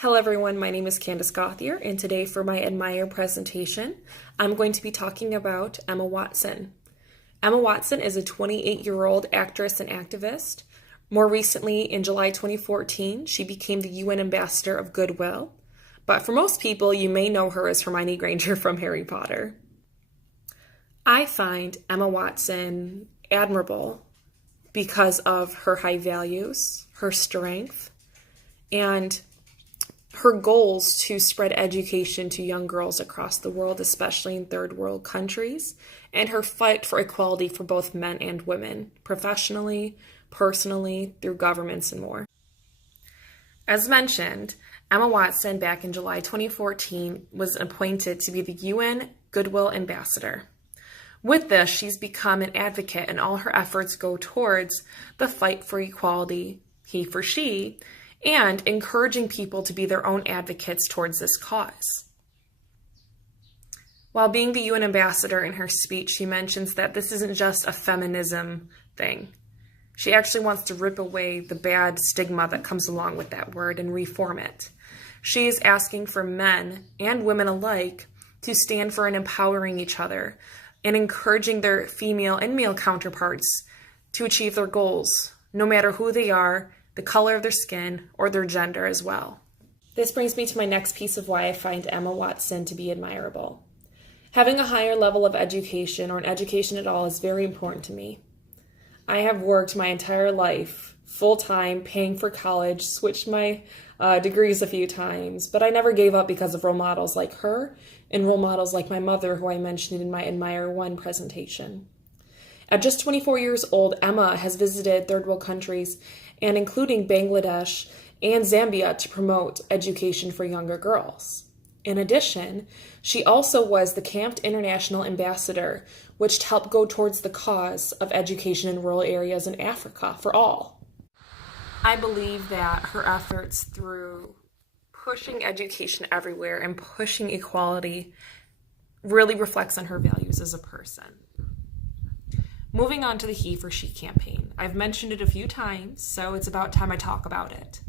Hello everyone, my name is Candace Gauthier, and today for my Admire presentation, I'm going to be talking about Emma Watson. Emma Watson is a 28-year-old actress and activist. More recently, in July 2014, she became the UN Ambassador of Goodwill. But for most people, you may know her as Hermione Granger from Harry Potter. I find Emma Watson admirable because of her high values, her strength, and her goals to spread education to young girls across the world, especially in third world countries, and her fight for equality for both men and women, professionally, personally, through governments, and more. As mentioned, Emma Watson, back in July 2014, was appointed to be the UN Goodwill Ambassador. With this, she's become an advocate, and all her efforts go towards the fight for equality, he for she, and encouraging people to be their own advocates towards this cause. While being the UN ambassador, in her speech, she mentions that this isn't just a feminism thing. She actually wants to rip away the bad stigma that comes along with that word and reform it. She is asking for men and women alike to stand for and empowering each other and encouraging their female and male counterparts to achieve their goals, no matter who they are, the color of their skin, or their gender as well. This brings me to my next piece of why I find Emma Watson to be admirable. Having a higher level of education, or an education at all, is very important to me. I have worked my entire life, full-time, paying for college, switched my degrees a few times, but I never gave up because of role models like her and role models like my mother, who I mentioned in my Admire 1 presentation. At just 24 years old, Emma has visited third world countries, and including Bangladesh and Zambia, to promote education for younger girls. In addition, she also was the COM210 International Ambassador, which helped go towards the cause of education in rural areas in Africa for all. I believe that her efforts through pushing education everywhere and pushing equality really reflects on her values as a person. Moving on to the He for She campaign. I've mentioned it a few times, so it's about time I talk about it.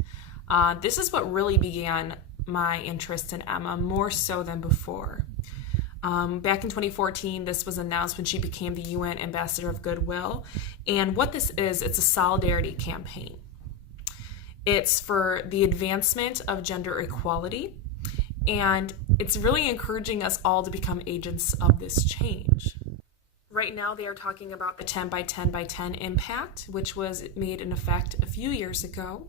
This is what really began my interest in Emma, more so than before. Back in 2014, this was announced when she became the UN Ambassador of Goodwill. And what this is, it's a solidarity campaign. It's for the advancement of gender equality, and it's really encouraging us all to become agents of this change. Right now, they are talking about the 10 by 10 by 10 impact, which was made in effect a few years ago.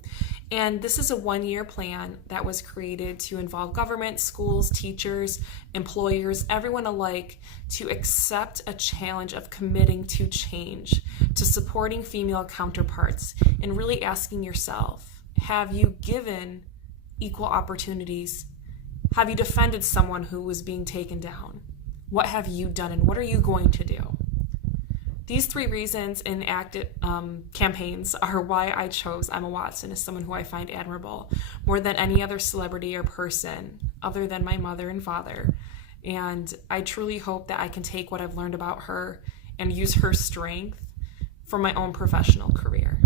And this is a one-year plan that was created to involve government, schools, teachers, employers, everyone alike, to accept a challenge of committing to change, to supporting female counterparts, and really asking yourself, have you given equal opportunities? Have you defended someone who was being taken down? What have you done, and what are you going to do? These three reasons in active campaigns are why I chose Emma Watson as someone who I find admirable more than any other celebrity or person other than my mother and father. And I truly hope that I can take what I've learned about her and use her strength for my own professional career.